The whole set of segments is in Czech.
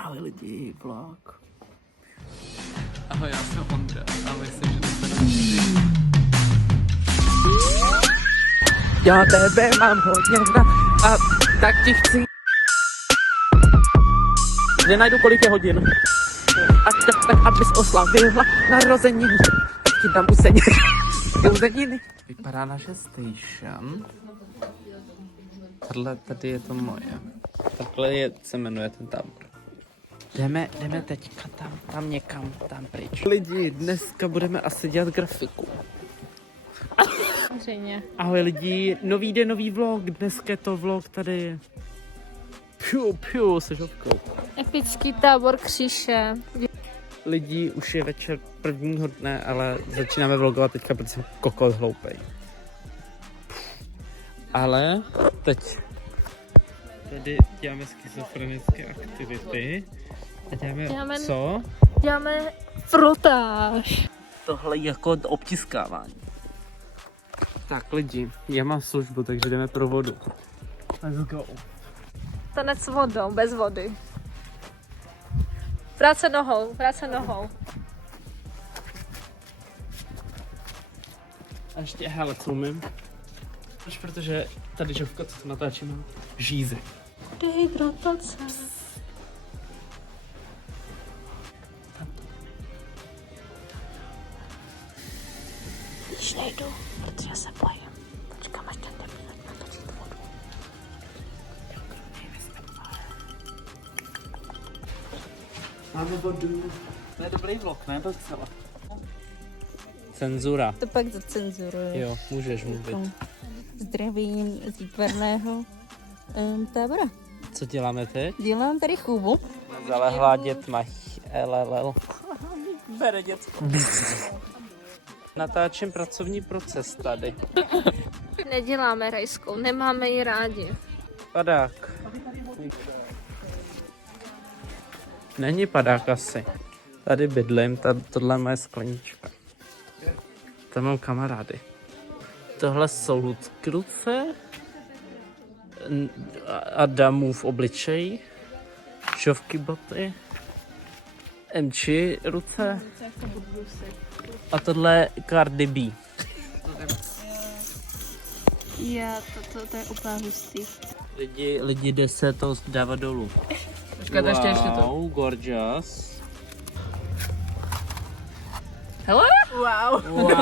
Ahoj lidi, vlog. Ahoj, já jsem Ondra a myslím, že dneska Já tebe mám hodně rád a tak ti chci. Kde najdu, kolik je hodin? A tak, abys oslavila narozeniny. Ti dám uzeniny. vypadá naše station. Tady je to moje. Takhle se jmenuje ten tábor. Jdeme teďka tam někam, tam pryč. Lidi, dneska budeme asi dělat grafiku. Samozřejmě. Ahoj lidi, nový den, nový vlog. Dneska je to vlog tady. Se žovkou. Epický tábor Kříše. Lidi, už je večer prvního dne, ale začínáme vlogovat teďka, protože jsem kokos hloupej. Ale teď tady děláme schizofrenické aktivity. A děláme co? Děláme frotáž. Tohle je jako obtiskávání. Tak lidi, já mám službu, takže jdeme pro vodu. Let's go. Tanec s vodou, bez vody. Práce nohou. A ještě, hele, co umím? Proč? Protože tady žovka, co to natáčíme, žíze. Dehydratace. Již nejdu, protože se bojím. Počkám, až ten debil natočí tu vodu. Máme vodu. To je dobrý vlog, ne? Docela. Cenzura. To pak zacenzuruju. Jo, můžeš mluvit. Zdravím z výtvarného tábora. Co děláme teď? Dělám tady chůvu. Zalehlá dětma. LLL. Bere děcko. Natáčím pracovní proces tady. Neděláme rajskou, nemáme ji rádi. Padák. Není padák asi. Tady bydlím, tohle je moje sklenička. Tam mám kamarády. Tohle jsou Ludky ruce, Adamův obličej, Žovky boty, Mči ruce a tohle je Cardi B. To je úplně hustý. Lidi jde se to dávat dolů. Počkat, ještě to. Wow, gorgeous. Hele? Wow. Wow.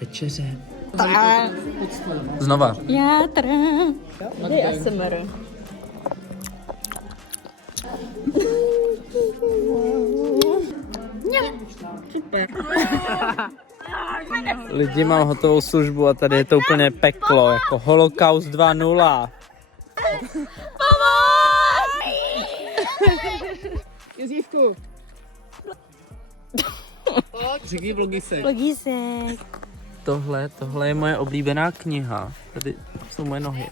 Večeře. Znova. Játra. Tady ASMR. Super. Lidi, mám hotovou službu a tady je to úplně peklo, jako Holocaust 2.0. Jozívku. Řekni vlogisek. Logísek. Tohle je moje oblíbená kniha. Tady jsou moje nohy.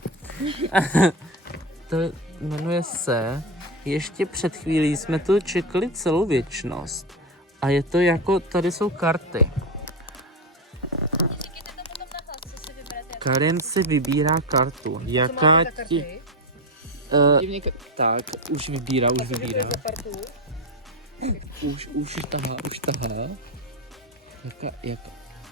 To jmenuje se Ještě před chvílí jsme tu čekali celou věčnost. A je to jako, tady jsou karty. Karen si vybírá kartu. Jaká ti... Tak, už vybírá. Už tahá. Jaká?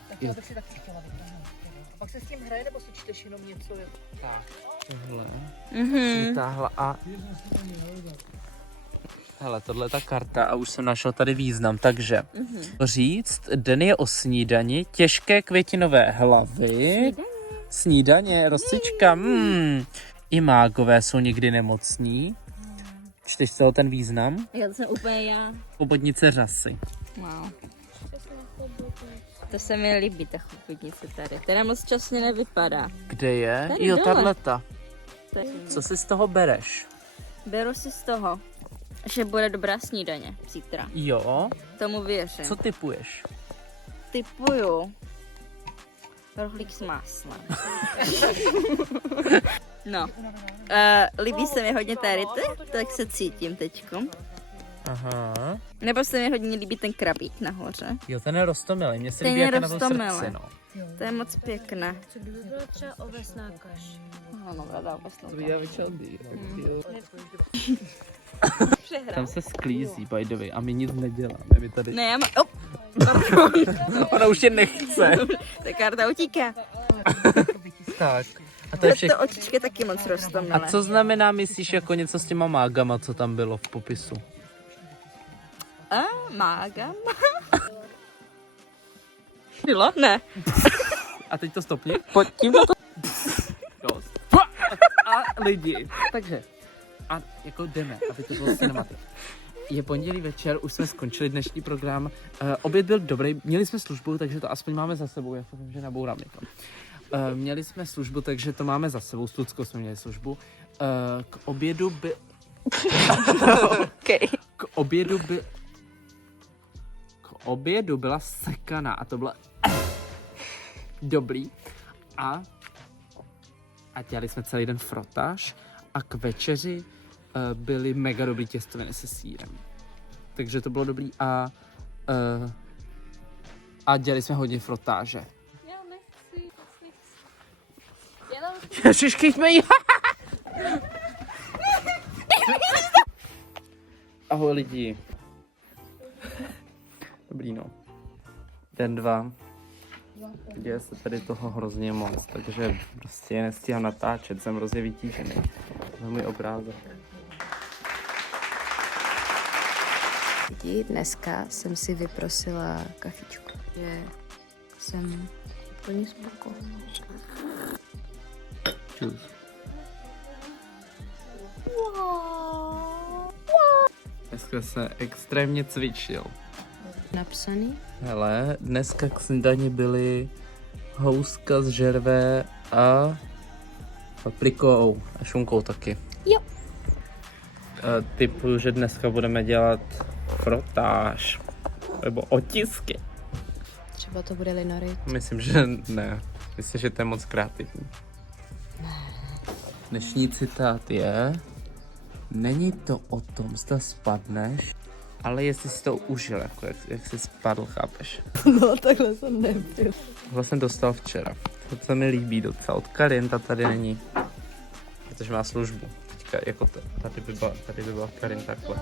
Tak bych si tak chtěla vytáhnout. A pak se s tím hraje, nebo si čteš jenom něco? Tak, tohle. Mhm. Vytáhla a... Hele, tohle je ta karta a už jsem našel tady význam, takže říct, den je o snídani, těžké květinové hlavy, snídaně, rosička, i mágové jsou někdy nemocní. Čteš celý ten význam? Já to jsem úplně já. Pobodnice řasy. Wow. To se mi líbí, ta chobotnice tady. Teda moc časně nevypadá. Kde je? Tady Jo, dole. tahleta. Co si z toho bereš? Beru si z toho, že bude dobrá snídaně zítra. Jo, Tomu věřím. co typuješ? Typuju rohlík s máslem. No. Líbí se mi hodně tady tak se cítím teďko. Aha. Nebo se mi hodně líbí ten krabík nahoře. Jo, ten je roztomilý, mně se Ten líbí je jako na tom roztomilý. srdci, no. To je moc pěkné. Co kdyby byla třeba ovesná kaše? No, dobrá, dá ovesnou. Tam se sklízí, by the way, a my nic neděláme. My tady... Ne, já mám... Ona už je nechce. Ta karta utíká. Tak. A to je všechno. To očičky taky moc rostou, A milé. co znamená, myslíš, jako něco s těma mágama, co tam bylo v popisu? Mága? Bylo? Ne. A teď to stopni. Pojď tímhle to... Dost. A lidi. Takže. A jako jdeme, aby to bylo cinematic. Je pondělí večer, už jsme skončili dnešní program. Oběd byl dobrý, měli jsme službu, takže to aspoň máme za sebou. Já vím, že nabourám někam. Měli jsme službu, takže to máme za sebou. S Luckou jsme měli službu. K obědu by... Okay. K obědu byla sekaná a to bylo dobrý. A dělali jsme celý den frotáž a k večeři byly mega dobrý těstoviny se sýrem. Takže to bylo dobrý a dělali jsme hodně frotáže. Já nechci. Ježišky, jsme jí. Ahoj lidi. Dobrý no. Den 2. Děje se tady toho hrozně moc, takže prostě nestíhám natáčet, jsem hrozně vytížený. To je můj obrázek. Dneska jsem si vyprosila kafičku, že jsem úplně spokojená. Čus. Dneska se extrémně cvičil. Napsaný? Hele, dneska k snídani byly houska z žerve a paprikou a šunkou taky. Jo. Typuju, že dneska budeme dělat frotáž nebo otisky. Třeba to bude linorit. Myslím, že ne. Myslím, že to je moc kreativní. Dnešní citát je: není to o tom, zda spadneš, ale jestli jsi to užil, jako jak jsi spadl, chápeš? No, takhle jsem nebyl. Tohle jsem dostal včera. To se mi líbí docela. Od Karinta tady není, protože má službu. Teďka jako tady by byla Karin takhle.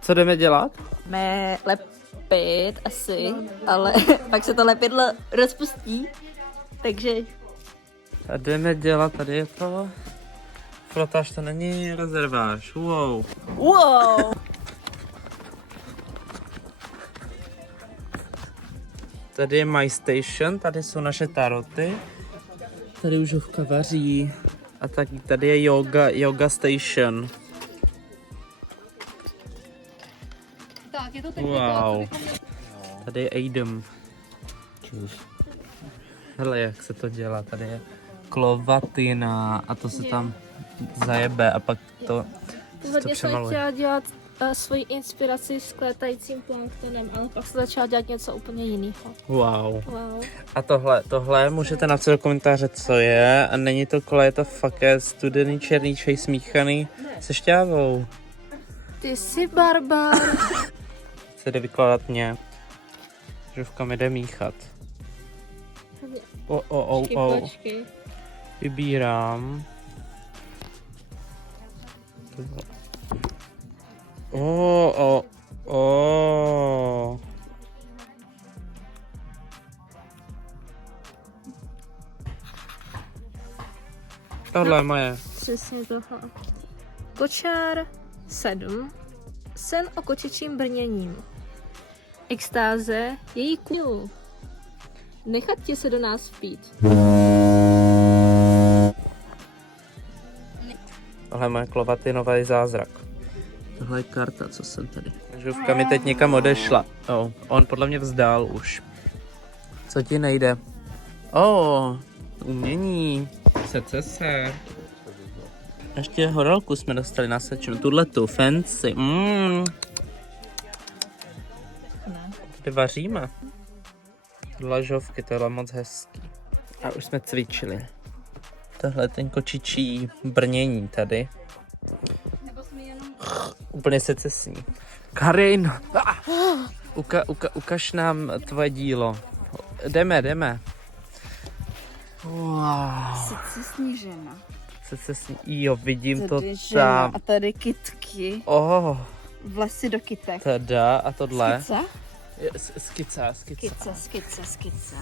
Co jdeme dělat? Mé lepit asi, ale pak se to lepidlo rozpustí, takže A jdeme dělat, tady je to. Frotáž, to není rezerváž. Wow. wow! Tady je My Station, tady jsou naše taroty. Tady už Žovka vaří. A tak tady je yoga station. Tak, je to Wow. Tady je Adam. Hele, jak se to dělá. Tady je klovatina a to se tam zajebe a pak to Původně jsem přemaluje. chtěla dělat svoji inspiraci s klétajícím planktonem, ale pak se začala dělat něco úplně jiného. Wow. Wow. A tohle můžete napsat do komentáře, co je. A není to kole, je to fakt studený černý čaj smíchaný se šťávou. Ty jsi barbar. Se jde vykládat mě. Žovka mi jde míchat. Počkej. Vybírám. Tohle je moje. Přesně tohle. Kočár 7. Sen o kočičím brněním. Extáze její kůl. Nechat tě se do nás vpít. Tohle je moje klovatinový zázrak. Tohle je karta, co jsem tady. Žuvka mi teď někam odešla. On podle mě vzdál už. Co ti nejde? Umění. Se. Ještě horolku jsme dostali na sečnu. Tuhletu, fancy. Tady vaříme. Tohle žovky, tohle je moc hezký. A už jsme cvičili. Tohle je ten kočičí brnění tady. Úplně secesní. Karin! Ukaž nám tvoje dílo. Jdeme. Wow. Sice snížena. Jo, vidím to žena tam. a tady kytky. Oh, Vlasy do kytek. tada a tohle. Skica? Skica.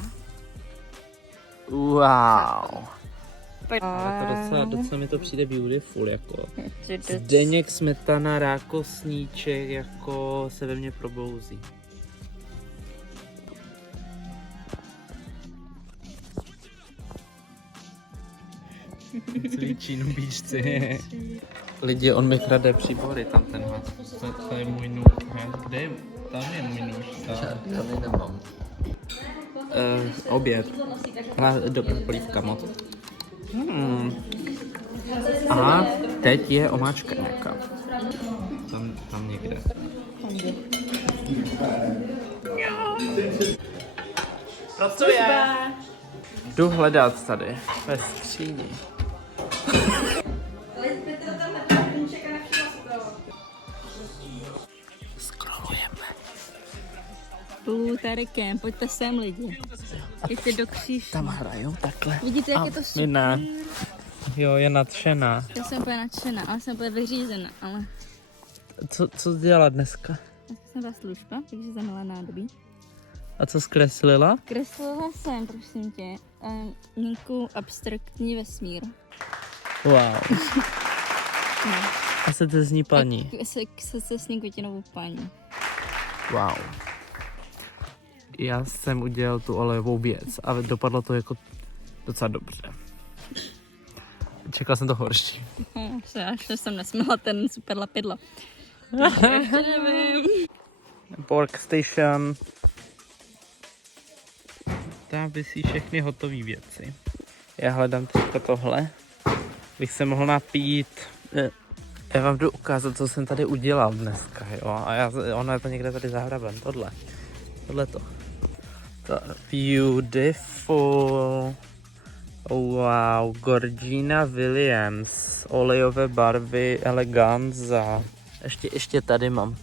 Wow. Ale to docela mi to přijde beautiful, jako. Zdeněk, smetana, rákosníček, jako se ve mně probouzí. Celý Čínu bíčci. Lidi, on mi krade příbory, tam tenhle. To je můj nůž. Kde je? Tam je můj nůž. Tady nemám. Oběd. Dobrá polívka moc. A teď je omáčka nějaká. Tam někde. Pracuje! Jdu hledat tady ve skříni. Scrollujeme. Tady kem, pojďte sem lidi. Jděte do křížku. Tam hrajou takhle. Vidíte, jak je to super? Ne. Jo, je nadšená. Já jsem úplně nadšená, ale jsem úplně vyřízená, ale... Co dělala dneska? Já jsem byla služba, takže za milé nádobí. A co zkreslila? Kreslila jsem, prosím tě, nějakou abstraktní vesmír. Wow. A se z ní paní. Se s ní květinovou paní. Wow. Já jsem udělal tu olejovou věc a dopadlo to jako docela dobře. Čekal jsem to horší. Až jsem nesměla ten super lapidlo. Ještě nevím. Workstation. Tam visí všechny hotové věci. Já hledám teďka tohle. Bych se mohl napít. Já vám jdu ukázat, co jsem tady udělal dneska, jo. A ono je to někde tady za hrabem, tohle. To beautiful. Wow, Georgina Williams. Olejové barvy, eleganza. Ještě tady mám.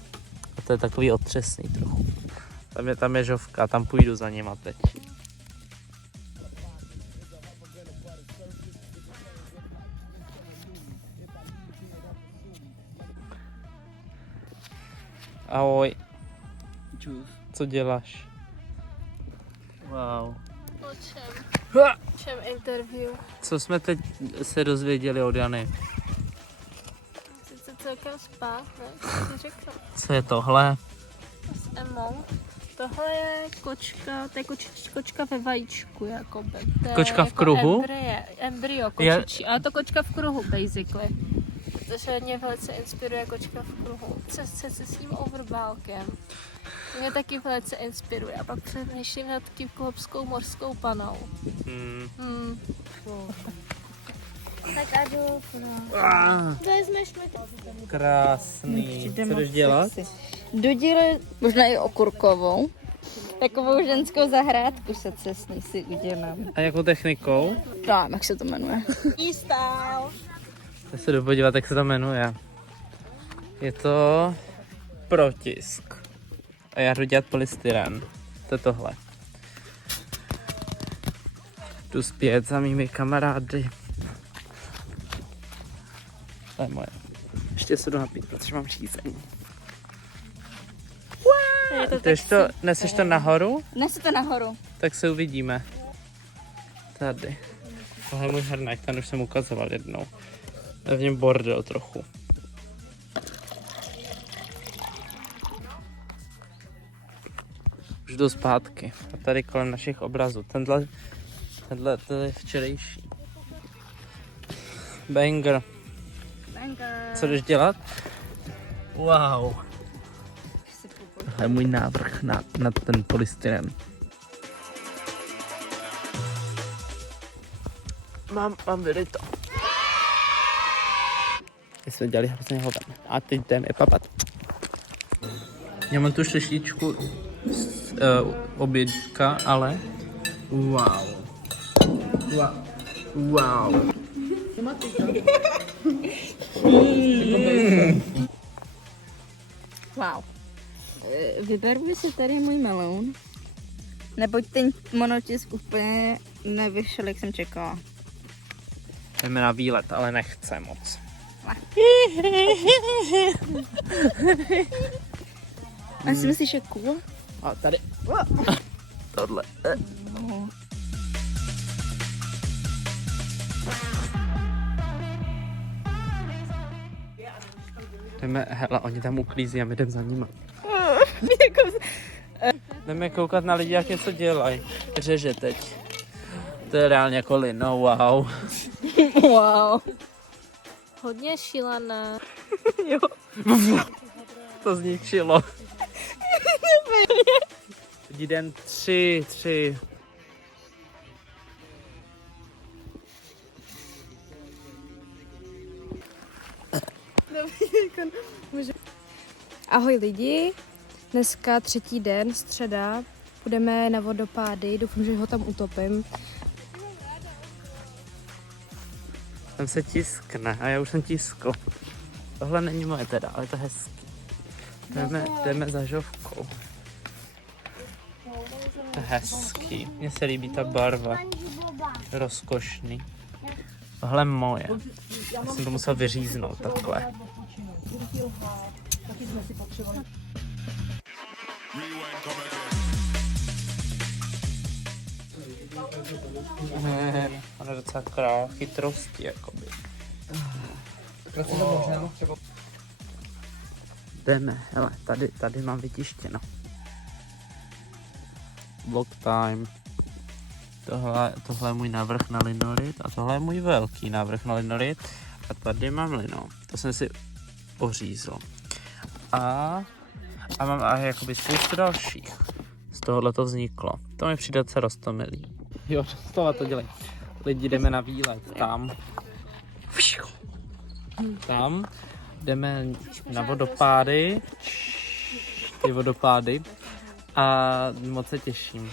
A to je takový otřesný trochu. Tam je žovka, tam půjdu za nima teď. Ahoj. Co děláš? Wow. O čem interview? Co jsme teď se dozvěděli od Jany? Sice celkem spát, ne? Co jsi řekl? Co je tohle? S Emou. Tohle je kočka, to je kočka ve vajíčku, jakoby. To je Kočka v jako kruhu? Embryo kočičí, ale to kočka v kruhu, basically. To se mě velice inspiruje kočka v kruhu. Se s tím overbálkem. To mě taky velice inspiruje. A pak přemýšlím nad kyklopskou mořskou panou. Tak a jdu. Vezmeš mi to. Krásný. Co jdeš dělat? Jdu dělat možná i okurkovou. Takovou ženskou zahrádku se cestný si udělám. A jakou technikou? No, jak se to jmenuje? E-style. Já se jdu podívat, jak se to jmenuje. Je to protisk. A já jdu dělat polystyren. To je tohle. Jdu zpět za mými kamarády. To je moje. Ještě se jdu napít, protože mám žízeň. Neseš to nahoru? Nesu to nahoru. Tak se uvidíme. Tady. Tohle je můj hrnek, ten už jsem ukazoval jednou. Je v něm bordel trochu. Už jdu zpátky. A tady kolem našich obrazů. Tenhle je včerejší. Banger. Co jdeš dělat? Wow. To je můj návrh na ten polystyren. Mám vylito. My jsme dělali hrozně hoven. A teď jdeme papat. Já mám tu šlištíčku z obědka, ale wow. Wow. Vybarvuji si tady můj meloun. Neboť ten monotisk úplně nevyšel, jak jsem čekala. Jdeme na výlet, ale nechce moc. A si myslíš, že cool? A tady. Tohle. Jdeme, hele, oni tam uklízí a my jdeme za nimi. Jdeme koukat na lidi, jak něco dělají. Řeže teď. To je reálně jako lino, wow. Wow. Hodně šílené. Jo. To zničilo. Den 3. Ahoj lidi, dneska 3. den, středa, půjdeme na vodopády, doufám, že ho tam utopím. Tam se tiskne a já už jsem tiskl. Tohle není moje teda, ale to je hezký. Jdeme za žovkou. To je hezký. Mně se líbí ta barva. Rozkošný. Tohle moje. Já jsem to musel vyříznout takhle. On je docela král chytrosti, jakoby. Jdeme, hele, tady mám vytištěno. Vlog time. Tohle je můj návrh na linolit a tohle je můj velký návrh na linolit. A tady mám lino. To jsem si ořízl. A mám jakoby spoustu dalších. Z tohohle to vzniklo. To mi přijde docela roztomilý. Jo, z toho to dělej. Lidi, jdeme na výlet. Tam. Jdeme na vodopády. Ty vodopády. A moc se těším.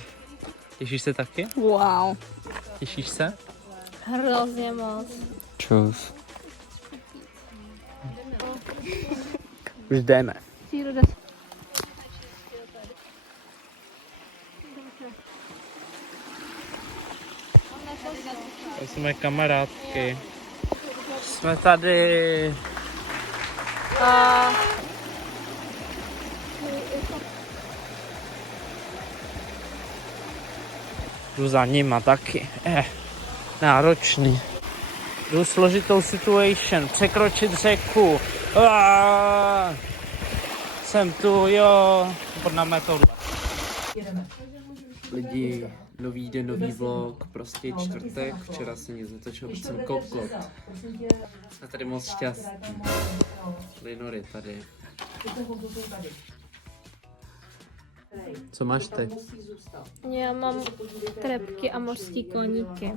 Těšíš se taky? Wow. Těšíš se? Hrozně moc. Čus. Už jdeme. To jsou moje kamarádky. Jsme tady. Jdu za nima taky. Náročný. Jdu složitou situation. Překročit řeku. Jsem tu, jo. Pod námi tohle. Lidi, nový den, nový vlog, prostě čtvrtek, včera jsem nic netočil, protože jsem kokot. Jsme tady moc šťastný. Linory tady. Co máš ty? Já mám trepky a mořský koníky.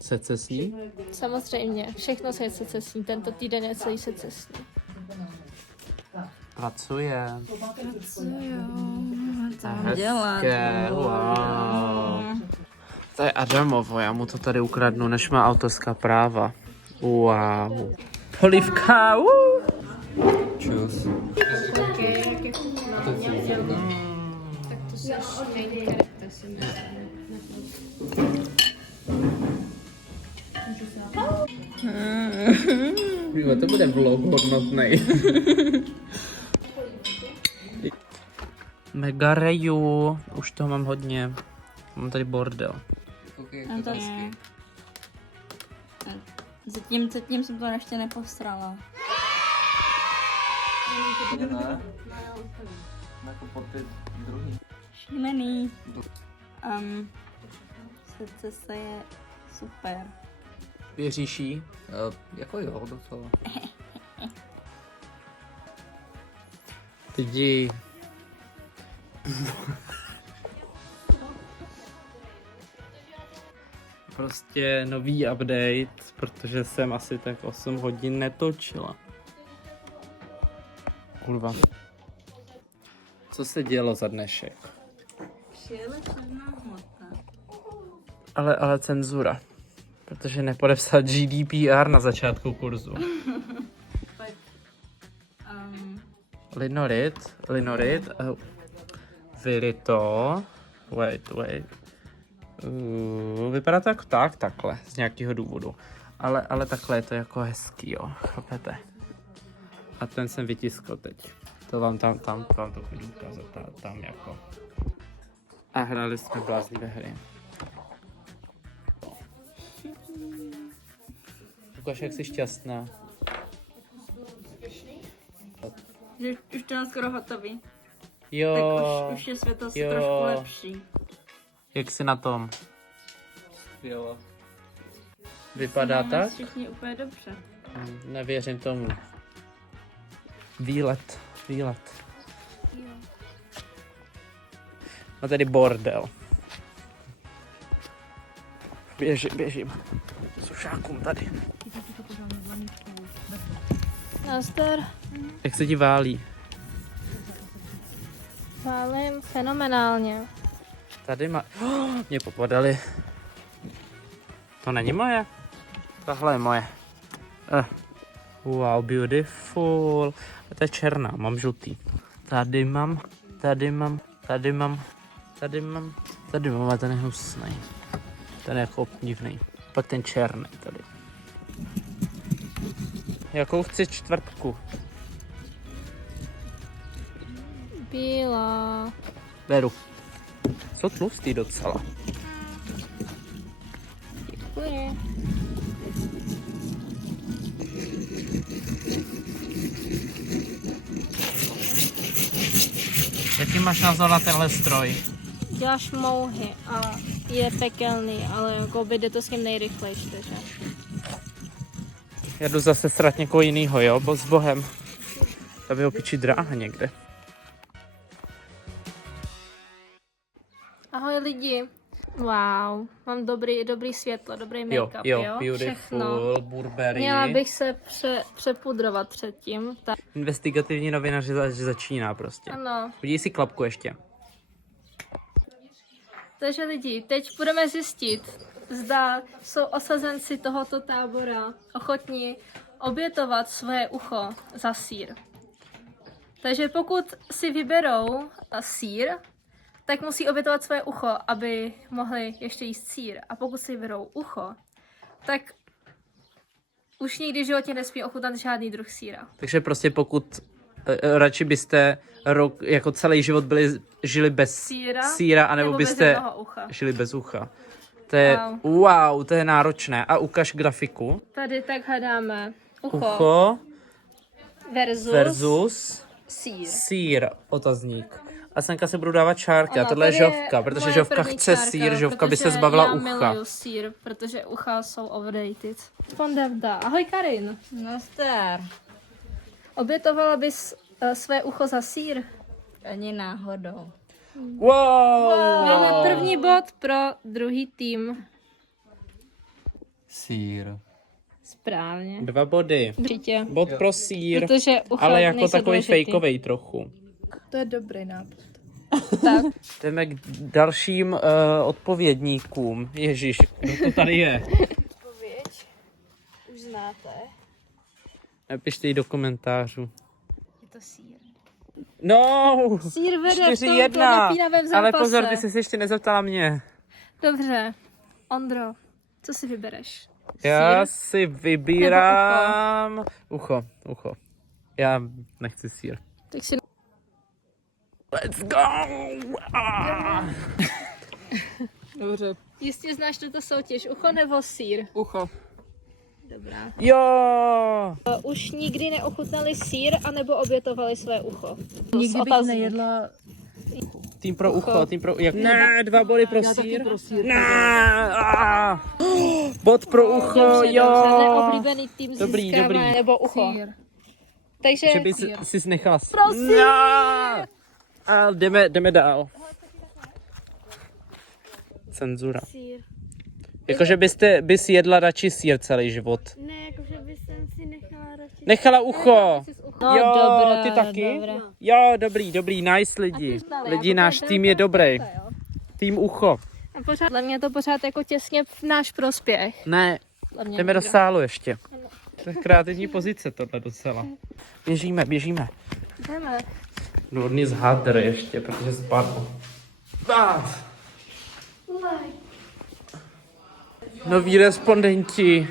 Secesní? Samozřejmě, všechno se secesní, tento týden je celý secesní. Pracuje. dělat? Hezké, wow. To je Adamovo, já mu to tady ukradnu, než má autorská práva. Wow. Polívka, Čus. Jo, to bude vlog hodnotnej. Mega reju, už toho mám hodně. Mám tady bordel. Zatím jsem to ještě nepostrala. Šílený. Secese je super. Věříš jí? Jako jo, docela. Lidi. Prostě nový update, protože jsem asi tak 8 hodin netočila. Kurva. Co se dělo za dnešek? Přijela černá hmota. Ale cenzura. Protože nepodepsal GDPR na začátku kurzu. Linorit, vylito, Wait. Vypadá to jako takhle, z nějakého důvodu. Ale takhle je to jako hezký, jo, chápete? A ten jsem vytiskl teď. To vám tam vám to chci ukázat, tam jako. A hráli jsme bláznivé hry. Ukáž, jak jsi šťastná. Že už to je skoro hotový. Jo. Tak už je svět asi jo. trošku lepší. Jak jsi na tom? Skvěle. Vypadá Máme tak? všichni úplně dobře. Nevěřím tomu. Výlet. A tady bordel. Běžím. Sušákům tady. Nazdar. Jak se ti válí? Válím fenomenálně. Tady mě popadali. To není moje. Tahle je moje. Wow, beautiful. A to je černá, mám žlutý. Tady mám, a ten je hnusnej. Ten je jako divný. Pak ten černý tady. Jakou chci čtvrtku? Bílá. Beru. Jsou tlustý docela. Děkuji. Jaký máš názor na tenhle stroj? Děláš mouhy a je pekelný, ale jako by jde to s ním nejrychlejší, takže. Já jdu zase srat někoho jinýho, jo? Bo s Bohem. Tady ho piči dráha někde. Ahoj lidi. Wow, mám dobrý světlo, dobrý make-up, jo? Všechno. Beautiful, Burberry. Měla bych se přepudrovat předtím. Tak. Investigativní novinaři začíná prostě. Ano. Podívej si klapku ještě. Takže lidi, teď budeme zjistit, zda jsou osazenci tohoto tábora ochotní obětovat svoje ucho za sýr. Takže pokud si vyberou sýr, tak musí obětovat svoje ucho, aby mohli ještě jíst sýr. A pokud si vyberou ucho, tak už nikdy v životě nesmí ochutnat žádný druh sýra. Takže prostě pokud radši byste jako celý život žili bez síra anebo nebo bez byste jednoho ucha. žili bez ucha. To je, wow, to je náročné. A ukaž grafiku. Tady tak hledáme Ucho versus Sýr. sír, otazník. A senka se budu dávat čárky. A Ano, tohle je tady žovka, protože moje žovka první chce čárka, sír, žovka by se protože zbavila já ucha. miluju sír, protože ucha jsou overrated. Pondevda. Ahoj Karin. Nazdar. Obětovala bys své ucho za sír? Ani náhodou. Wow! Máme první bod pro druhý tým. Sýr. Správně. 2 body. Určitě. Bod pro sír, Protože ucha ale jako nejsou takový důležitý. fejkovej trochu. To je dobrý nápad. Tak. Jdeme k dalším odpovědníkům. Ježíš, kdo to tady je? Odpověď už znáte. Napište ji do komentářů. Je to sír. No! Sír vede v tomto 4-1. napínavém zápase. Ale pozor, ty jsi se ještě nezeptala mě. Dobře. Ondro, co si vybereš? Já Sýr? si vybírám... Ucho. Já nechci sír. Tak si... Let's go! Dobře. Jistě znáš tuto soutěž. Ucho nebo sír? Ucho. Dobrá. Jo! Už nikdy neochutnali sír, anebo obětovali své ucho? Nikdy bych Otazník. nejedla. Tým pro ucho, tým pro... Ne, 2 body pro sír. Ne! Bod pro ucho, Dobře, jo! neoblíbený tým Dobrý, získáme, dobrý. nebo ucho. Sír. Takže Že bys si nechala... Prosím! No! A jdeme dál. Cenzura. sír. Jakože bys jedla radši sír celý život. Ne, jakože bych si nechala radši... Nechala ucho. No, Jo, dobré, ty taky? dobré. Jo, dobrý, nice lidi. Lidi, náš tým je dobrý. Tým ucho. A pořád, dle mě to pořád jako těsně v náš prospěch. Ne, Dle mě jdeme do někdo. sálu ještě. To je kreativní pozice tohle docela. Běžíme. Jdeme. Jdu od z hadr ještě, protože spadl. Noví respondenti.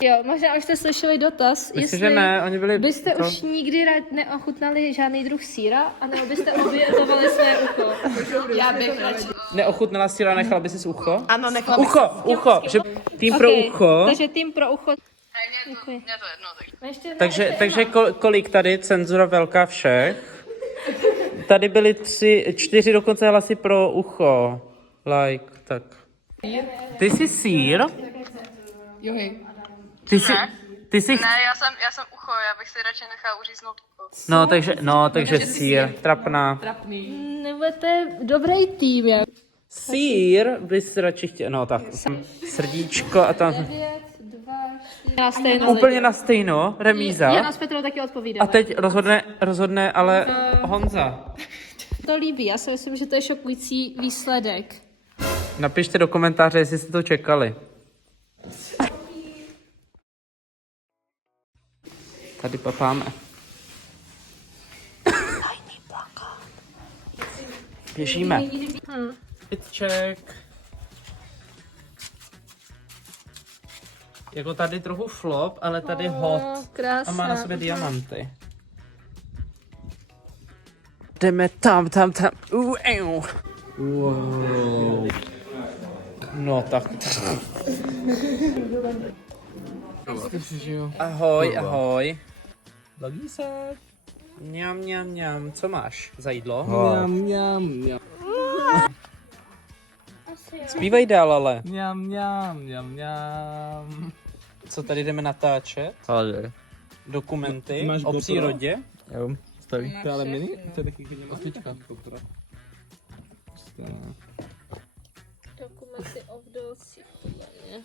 Jo, možná už jste slyšeli dotaz, Myslím, že ne, oni byli... byste už nikdy neochutnali žádný druh sýra, anebo byste obětovali své ucho. Já bych radši. Neochutnala síra a nechala by si ucho? Ano, nechala Ucho, že tým pro ucho. Takže tým pro ucho. Děkuji. Mě to jedno, tak. Takže kolik tady, cenzura velká všech? Tady byly 4 dokonce hlasy pro ucho. Like, tak. Ty jsi sýr? Juhy. Ty jsi... Ne, já jsem ucho, já bych si radši nechala uříznout ucho. Takže sýr, trapná. Nebo to je dobrý tým, já. Sýr bys radši chtěl, no tak, srdíčko a tam... 9, 2, 4. Na stejno. Úplně na stejno, remíza. Já s Petrou taky odpovídám. A teď rozhodne ale Honza. To líbí, já si myslím, že to je šokující výsledek. Napište do komentáře, jestli jste to čekali. Tady papáme. Běžíme. Pitček. Jako tady trochu flop, ale tady hot. Krása. A má na sobě diamanty. Jdeme tam. Wow. No tak. Ahoj. Logísek. Mňam. Co máš za jídlo? Mňam. Zpívej dál, ale. Mňam. Co tady jdeme natáčet? Ale. Dokumenty Máš o GoPro? přírodě. Jo, staví. To je ale mini? To je taky klidně osmička. Dokumenty o vdovcích, podle mě.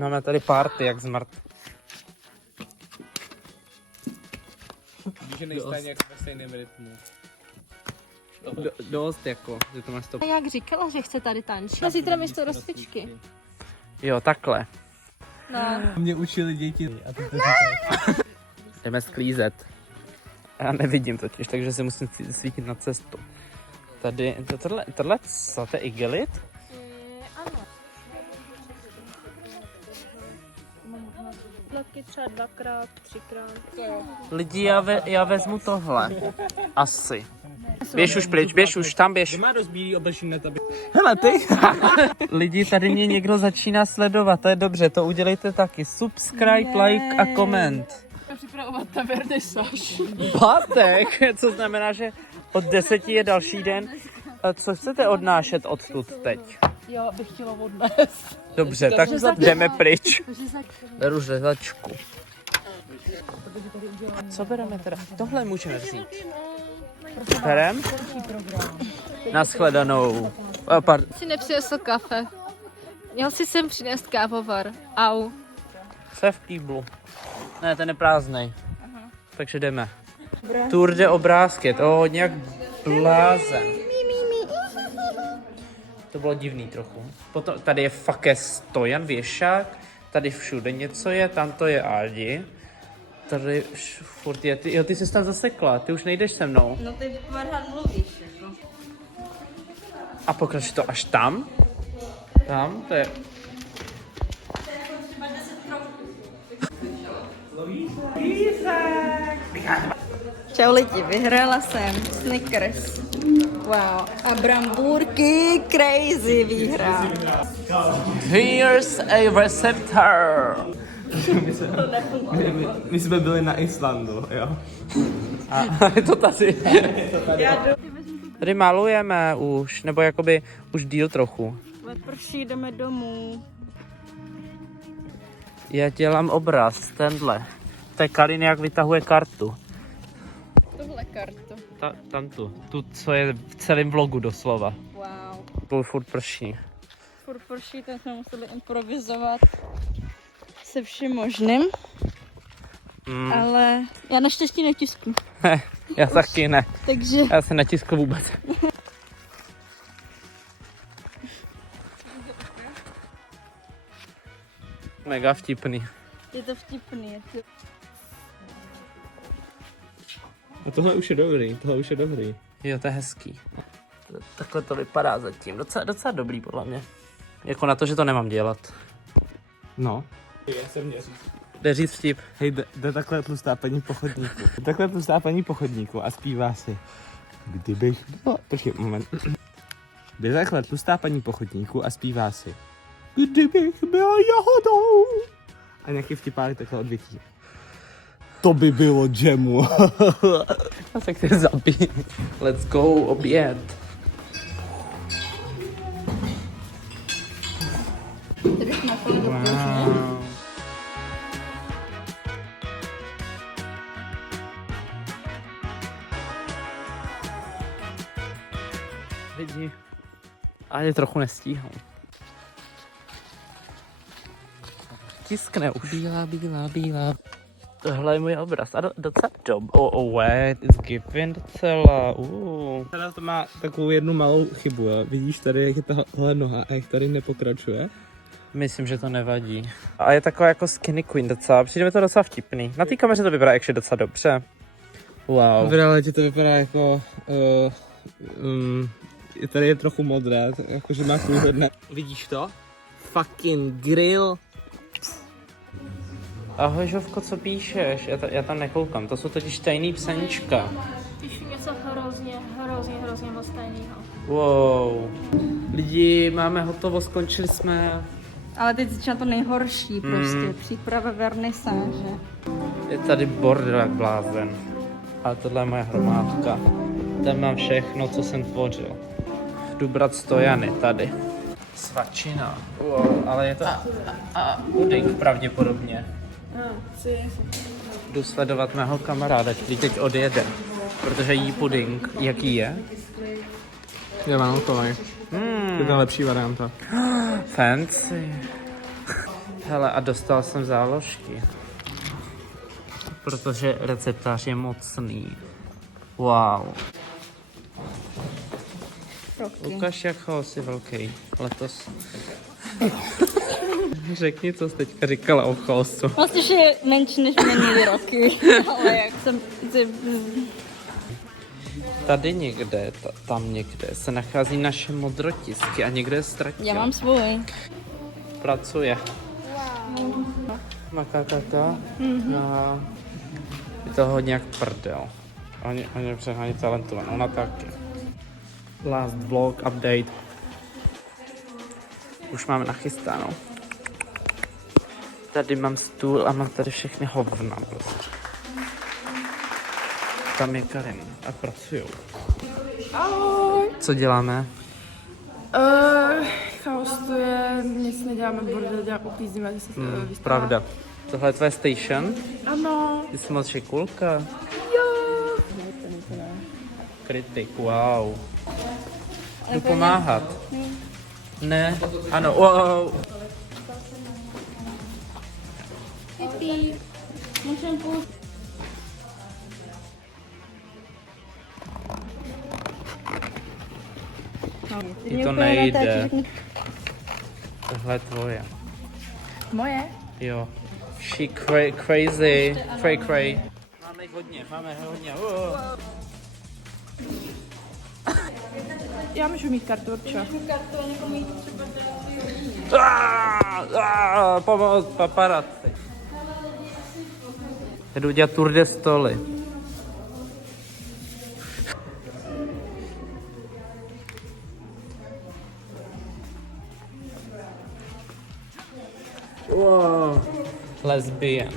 Máme tady party, jak zmrt. Víš, že nejsme nějak ve stejném rytmu. Dost jako, že to máš to. A jak říkala, že chce tady tančit? A zítra místo rozcvičky. Jo, takhle. No. Mě učili děti. A ty to Jdeme sklízet. Já nevidím totiž, takže si musím svítit na cestu. Tady, tohle co, to je igelit? Ano. Taky třeba 2x, 3x. Lidi, já vezmu tohle. Asi. Běž už pryč, běž už, tam běž. má dost bílý oblečení na tobě. Hele ty! Lidi, tady mě někdo začíná sledovat, to je dobře, to udělejte taky. Subscribe, like a koment. Připravovat tavernisáž. Pátek, co znamená, že od 10 je další den. A co chcete odnášet odtud teď? Jo, bych chtěla odnést. Dobře, tak jdeme pryč. Beru řezačku. Co bereme teda? Tohle můžeme vzít. Berem? Naschledanou. Si nepřinesl kafe. Měl si sem přinést kávovar. Au. Co je v kýblu? Ne, ten je prázdnej. Takže jdeme. Tour de obrázky, to hodně jak blázen. To bylo divný trochu. Potom tady je fakt stojan, věšák. Tady všude něco je, tam to je Ádi. Tady furt je, ty jsi tam zasekla, ty už nejdeš se mnou. No ty pořád mluvíš, jako. A pokračuj to až tam. Tam, to je... Čau lidi, vyhrála jsem Snickers. Wow. A brambůrky, crazy výhra. Here's a receptor. My jsme byli na Islandu, jo. A je to tady. Tady malujeme už, nebo jakoby už díl trochu. Prší, jdeme domů. Já dělám obraz, tenhle. To je Karin, jak vytahuje kartu. Tohle kartu. Tam tu, co je v celém vlogu doslova. Wow. To furt prší. Furt prší, tak jsme museli improvizovat se vším možným. Ale já naštěstí netisknu. Já taky ne. Takže Já se netisknu vůbec. Mega vtipný. je to vtipný. A tohle už je dobrý, Jo, to je hezký. Takhle to vypadá zatím. Docela dobrý podle mě. Jako na to, že to nemám dělat. No. Já jsem měl říct. Jde říct vtip. Hej, jde takhle tlustá paní po chodníku. Jde takhle tlustá paní po chodníku a zpívá si. Kdybych byla... Počkej, moment. Jde takhle tlustá paní po chodníku a zpívá si. Kdybych byla jahodou. A nějaký vtipák takhle odvětí. To by bylo džemu. Já se chci zabít. Let's go, oběd. Wow. Lidi. A je trochu nestíhám. Tiskne už. Bílá. Tohle je můj obraz. A docela wait, it's given docela. Teda to má takovou jednu malou chybu, jo. Vidíš tady, jak je tohle noha a jak tady nepokračuje? Myslím, že to nevadí. A je taková jako skinny queen docela. Přijde mi to docela vtipný. Na té kameře to vypadá ještě docela dobře. Wow. V realitě to vypadá jako... tady je trochu modré, jakože má průhledné. Vidíš to? Fucking grill. Ahoj Žovko, co píšeš? Já tam nekoukám, to jsou totiž tajný psaníčka. Píšu něco hrozně moc tajného. Wow. Lidi, máme hotovo, skončili jsme. Ale teď začíná to nejhorší prostě, příprava vernisáže. Je tady bordel jak blázen. A tohle je moje hromádka. Tam mám všechno, co jsem tvořil. Jdu brát stojany tady. Svačina. Wow, ale je to... A puding pravděpodobně. Jdu sledovat mého kamaráda, který teď odjede. Protože jí puding. Jaký je? Je vanilkový. To je ta lepší varianta. Fancy. Hele, a dostal jsem záložky. Protože receptář je mocný. Wow. Ukaž, jak jsi velký letos. Řekni, co jsi teďka říkala o chaosu. Vlastně, že je menší než minulý roky, ale jak jsem... Tady někde, tam někde se nachází naše modrotisky a někde je ztratil. Já mám svůj. Pracuje. Makakaka. No. Je to hodně jak prdel. Oni je přehnaně talentovaný, ona taky. Last vlog update. Už máme nachystáno. Tady mám stůl a mám tady všechny hovna prostě. Tam je Karin a pracuju. Ahoj. Co děláme? Chaos to je, nic neděláme, bordel, uklízíme, že se vyspává. Pravda. Tohle je tvoje station? Ano. Ty jsi moc šikulka. Jo. Kritik, wow. Jdu pomáhat. Ne, ano, wow. Můžeme půjít. Ti to nejde. Tohle je tvoje. Moje? Jo. She crazy. Cray. Máme jich hodně, Já můžu mít kartu, čo? Pomoc, paparazzi. Jdu dělat tour de stoly. Wow. Lesbian.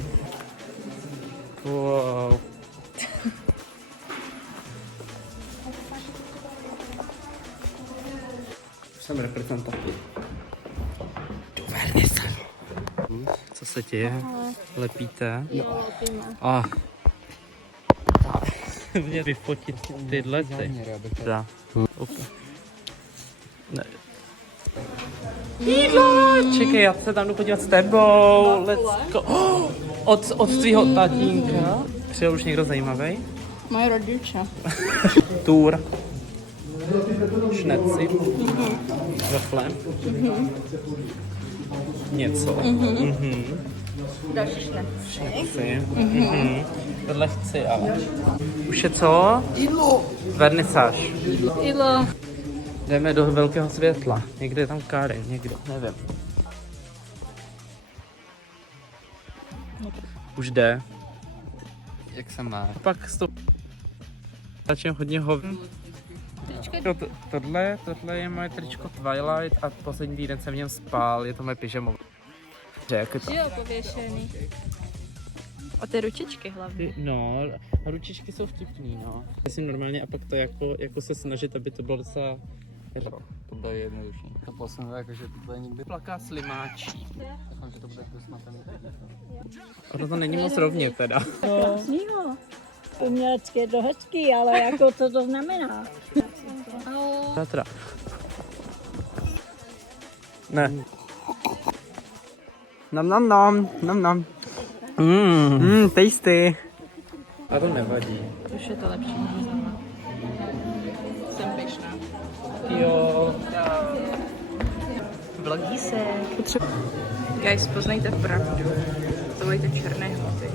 Wow. Jsem reprezentativ. Co se děje? Lepíte? Jo, lepíme. A. Mě vyfotit tyhle ty. Dá. Ne. Jídlo! Čekej, já se tam jdu podívat s tebou. Let's go. Oh, od tvýho tatínka. Přijel už někdo zajímavý? Moje rodiče. Tour. Šneci. Vefle. Něco. Další šneci. Chci. Tohle chci, ale. Už je co? Jídlo. Vernisáž. Jídlo. Jdeme do velkého světla. Někde je tam Karin, někdo, nevím. Už jde. Jak se má? Pak s to... Začím hodně tohle je moje tričko Twilight a poslední týden jsem v něm spál, je to moje pyžamo. Jak je to? Jo, pověšený. A ty ručičky hlavně. No, ručičky jsou vtipný, no. Myslím normálně a pak to jako se snažit, aby to bylo docela... To bude jednodušší. To posunu jako, že to bude nikdy Plaká slimáčí. doufám, že to bude snadný. Ono to není moc rovně teda. Jo, umělecky je to hezký, ale jako co to znamená? Teda. Ne. Nam. Tasty. A to nevadí. Už je to lepší. Jsem pyšná. Jo. Vlogísek. Guys, poznejte pravdu. Volejte černé hmoty.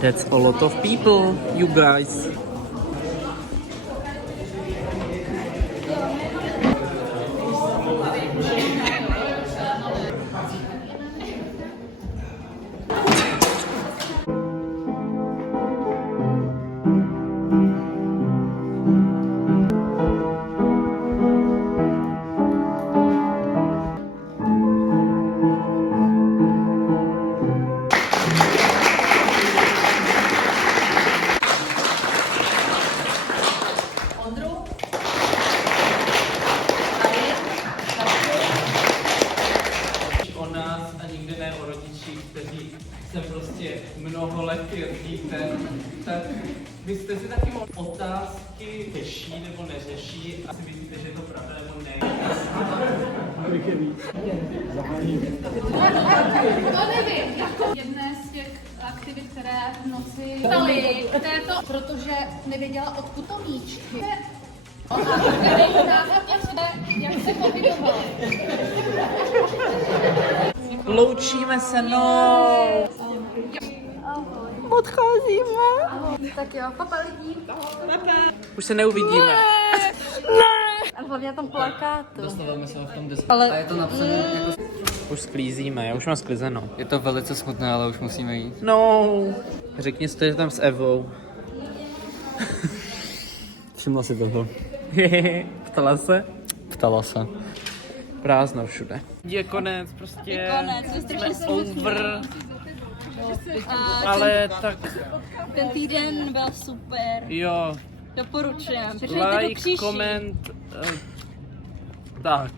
That's a lot of people, you guys. O nás a nikdy ne o rodičích, kteří se prostě mnoho let jezdíte, tak vy jste si taky otázky řeší nebo neřeší a si myslíte, že je to pravda nebo ne. To nevím, jako jedné z těch aktivit, které v noci staly této, protože nevěděla, odkud to míčky. Jak se pohybovala. Loučíme se, no! Tak jo, papa lidí. Už se neuvidíme. A hlavně na tom plakátu. Dostáváme se v tom desku. Ale- A je to napsané jako... Už sklízíme, já už mám sklizeno. Je to velice smutné, ale už musíme jít. No, řekni si to, že tam s Evou. Všimla si toho. Ptala se? Ptala se. Prázdno všude. Je konec, prostě. Je konec, je strašně smutný. Over, A ale tak ten týden byl super. jo. Doporučujem. Přišlijte do Like, příští. koment, tak.